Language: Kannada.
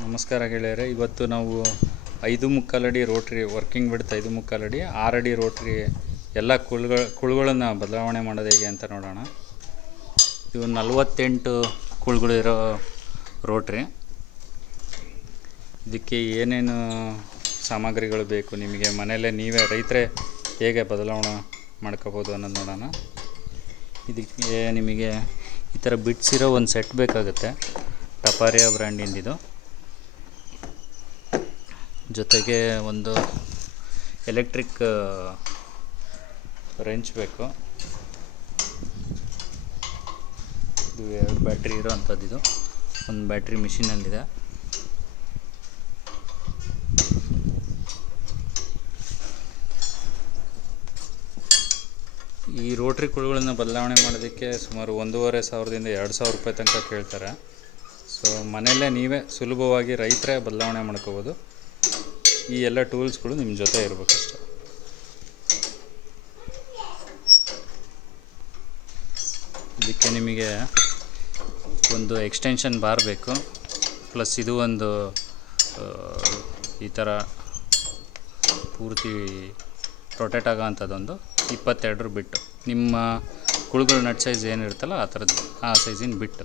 ನಮಸ್ಕಾರ ಗೆಳೆಯರೆ. ಇವತ್ತು ನಾವು 5.25 ಅಡಿ ರೋಟ್ರಿ ವರ್ಕಿಂಗ್ ಬಿಡ್ತಾ 5.25 ಅಡಿ 6 ಅಡಿ ರೋಟ್ರಿ ಎಲ್ಲ ಕುಳುಗಳನ್ನು ಬದಲಾವಣೆ ಮಾಡೋದು ಹೇಗೆ ಅಂತ ನೋಡೋಣ. ಇವು 48 ಕುಳುಗಳು ಇರೋ ರೋಟ್ರಿ. ಇದಕ್ಕೆ ಏನೇನು ಸಾಮಗ್ರಿಗಳು ಬೇಕು, ನಿಮಗೆ ಮನೆಯಲ್ಲೇ ನೀವೇ ರೈತರೇ ಹೇಗೆ ಬದಲಾವಣೆ ಮಾಡ್ಕೋಬೋದು ಅನ್ನೋದು ನೋಡೋಣ. ಇದಕ್ಕೆ ನಿಮಗೆ ಈ ಥರ ಬಿಡ್ಸಿರೋ ಒಂದು ಸೆಟ್ ಬೇಕಾಗುತ್ತೆ, ಟಪಾರಿಯಾ ಬ್ರ್ಯಾಂಡಿಂದಿದು. ಜೊತೆಗೆ ಒಂದು ಎಲೆಕ್ಟ್ರಿಕ್ ರೆಂಚ್ ಬೇಕು. ಇದು 2 ಬ್ಯಾಟ್ರಿ ಇರೋ ಅಂಥದ್ದು. ಇದು ಒಂದು ಬ್ಯಾಟ್ರಿ ಮಿಷಿನಲ್ಲಿದೆ. ಈ ರೋಟ್ರಿ ಕುಳುಗಳನ್ನು ಬದಲಾವಣೆ ಮಾಡೋದಕ್ಕೆ ಸುಮಾರು 1,500ದಿಂದ 2,000 ರೂಪಾಯಿ ತನಕ ಕೇಳ್ತಾರೆ. ಸೊ ಮನೆಯಲ್ಲೇ ನೀವೇ ಸುಲಭವಾಗಿ ರೈತರೇ ಬದಲಾವಣೆ ಮಾಡ್ಕೋಬೋದು. ಈ ಎಲ್ಲ ಟೂಲ್ಸ್ಗಳು ನಿಮ್ಮ ಜೊತೆ ಇರಬೇಕಷ್ಟೆ. ಇದಕ್ಕೆ ನಿಮಗೆ ಒಂದು ಎಕ್ಸ್ಟೆನ್ಷನ್ ಬಾರ್ ಬೇಕು, ಪ್ಲಸ್ ಇದು ಒಂದು ಈ ಥರ ಪೂರ್ತಿ ರೊಟೇಟ್ ಆಗೋ ಅಂಥದ್ದೊಂದು 22 ಬಿಟ್ಟು, ನಿಮ್ಮ ಕುಳುಗಳು ನಟ್ ಸೈಜ್ ಏನಿರುತ್ತಲ್ಲ ಆ ಥರದ್ದು, ಆ ಸೈಜಿನ ಬಿಟ್ಟು